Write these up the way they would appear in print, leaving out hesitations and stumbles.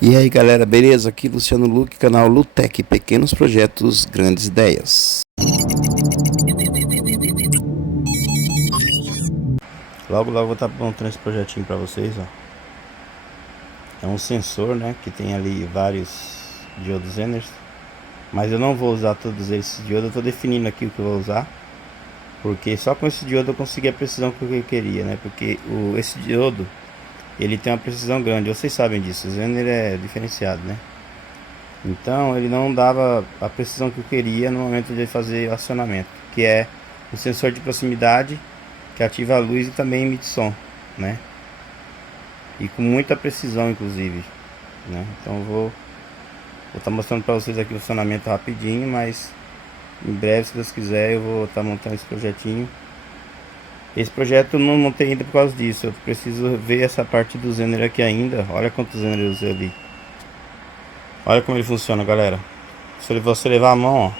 E aí galera, beleza? Aqui Luciano Luque, canal Lutec, pequenos projetos, grandes ideias. Logo vou estar montando esse projetinho para vocês, ó. É um sensor, né, que tem ali vários diodos Zeners, mas eu não vou usar todos esses diodos. Eu estou definindo aqui o que eu vou usar, porque só com esse diodo eu consegui a precisão que eu queria, né? Porque esse diodo, ele tem uma precisão grande, vocês sabem disso, o Zener é diferenciado, né? Então ele não dava a precisão que eu queria no momento de fazer o acionamento, que é o sensor de proximidade que ativa a luz e também emite som, né? E com muita precisão, inclusive, né? Então eu vou estar mostrando para vocês aqui o funcionamento rapidinho, mas em breve, se Deus quiser, eu vou estar montando esse projetinho. Esse projeto eu não montei ainda por causa disso. Eu preciso ver essa parte do Zener aqui ainda. Olha quantos Zener eu usei ali. Olha como ele funciona, galera. Se você levar a mão, ó.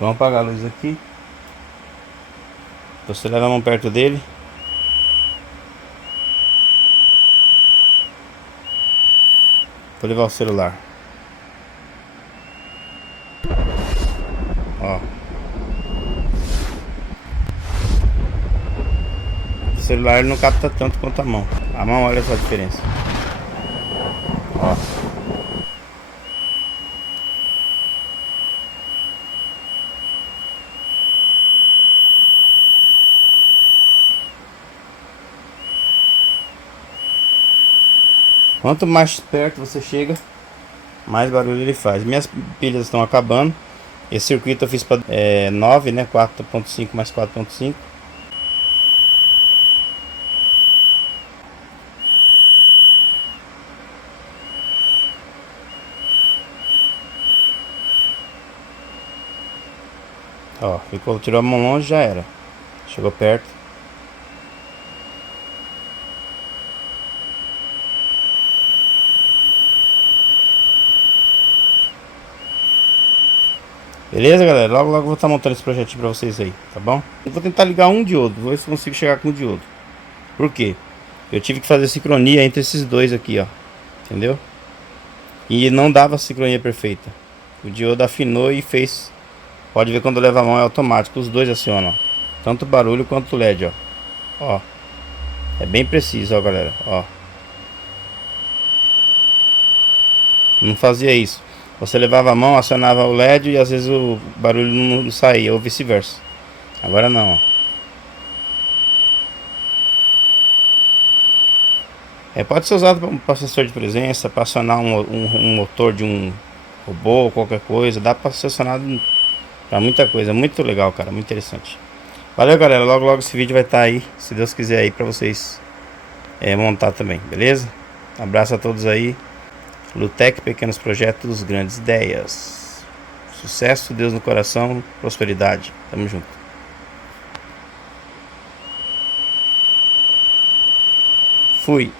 Vamos apagar a luz aqui. Você leva a mão perto dele. Vou levar o celular. Ó. O celular ele não capta tanto quanto a mão. A mão, olha só a diferença. Ó. Quanto mais perto você chega, mais barulho ele faz. Minhas pilhas estão acabando. Esse circuito eu fiz para 9, né? 4.5 mais 4.5. Ó, tirou a mão longe, já era. Chegou perto. Beleza, galera? Logo vou estar montando esse projetinho pra vocês aí, tá bom? Eu vou tentar ligar um diodo, vou ver se consigo chegar com o diodo. Por quê? Eu tive que fazer sincronia entre esses dois aqui, ó. Entendeu? E não dava a sincronia perfeita. O diodo afinou e fez. Pode ver, quando leva a mão é automático. Os dois acionam, ó. Tanto o barulho quanto o LED, ó. Ó. É bem preciso, ó, galera. Ó. Não fazia isso. Você levava a mão, acionava o LED e às vezes o barulho não saía, ou vice-versa. Agora não, ó. Pode ser usado para sensor de presença, para acionar um motor de um robô, qualquer coisa. Dá para ser acionado para muita coisa. Muito legal, cara. Muito interessante. Valeu, galera. Logo esse vídeo vai estar aí, se Deus quiser, aí para vocês montar também, beleza? Abraço a todos aí. Lutec, pequenos projetos, grandes ideias. Sucesso, Deus no coração, prosperidade. Tamo junto. Fui.